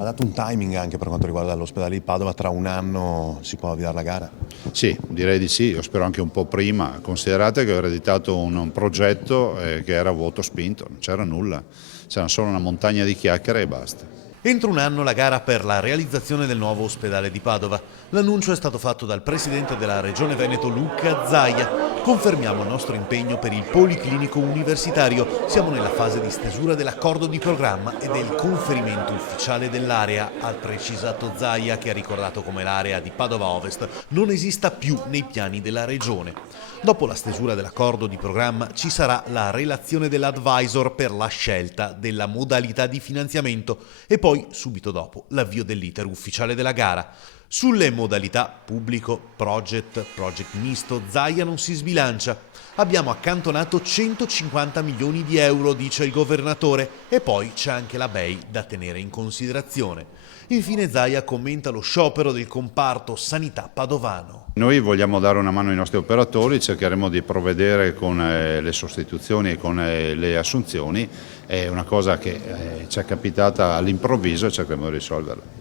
Ha dato un timing anche per quanto riguarda l'ospedale di Padova, tra un anno si può avviare la gara? Sì, direi di sì, io spero anche un po' prima. Considerate che ho ereditato un progetto che era a vuoto spinto, non c'era nulla, c'era solo una montagna di chiacchiere e basta. Entro un anno la gara per la realizzazione del nuovo ospedale di Padova. L'annuncio è stato fatto dal presidente della Regione Veneto Luca Zaia. Confermiamo il nostro impegno per il Policlinico Universitario. Siamo nella fase di stesura dell'accordo di programma e del conferimento ufficiale dell'area, ha precisato Zaia, che ha ricordato come l'area di Padova Ovest non esista più nei piani della Regione. Dopo la stesura dell'accordo di programma ci sarà la relazione dell'advisor per la scelta della modalità di finanziamento e poi, subito dopo, l'avvio dell'iter ufficiale della gara. Sulle modalità pubblico, project misto, Zaia non si sbilancia. Abbiamo accantonato 150 milioni di euro, dice il governatore, e poi c'è anche la BEI da tenere in considerazione. Infine Zaia commenta lo sciopero del comparto sanità padovano. Noi vogliamo dare una mano ai nostri operatori, cercheremo di provvedere con le sostituzioni e con le assunzioni, è una cosa che ci è capitata all'improvviso e cercheremo di risolverla.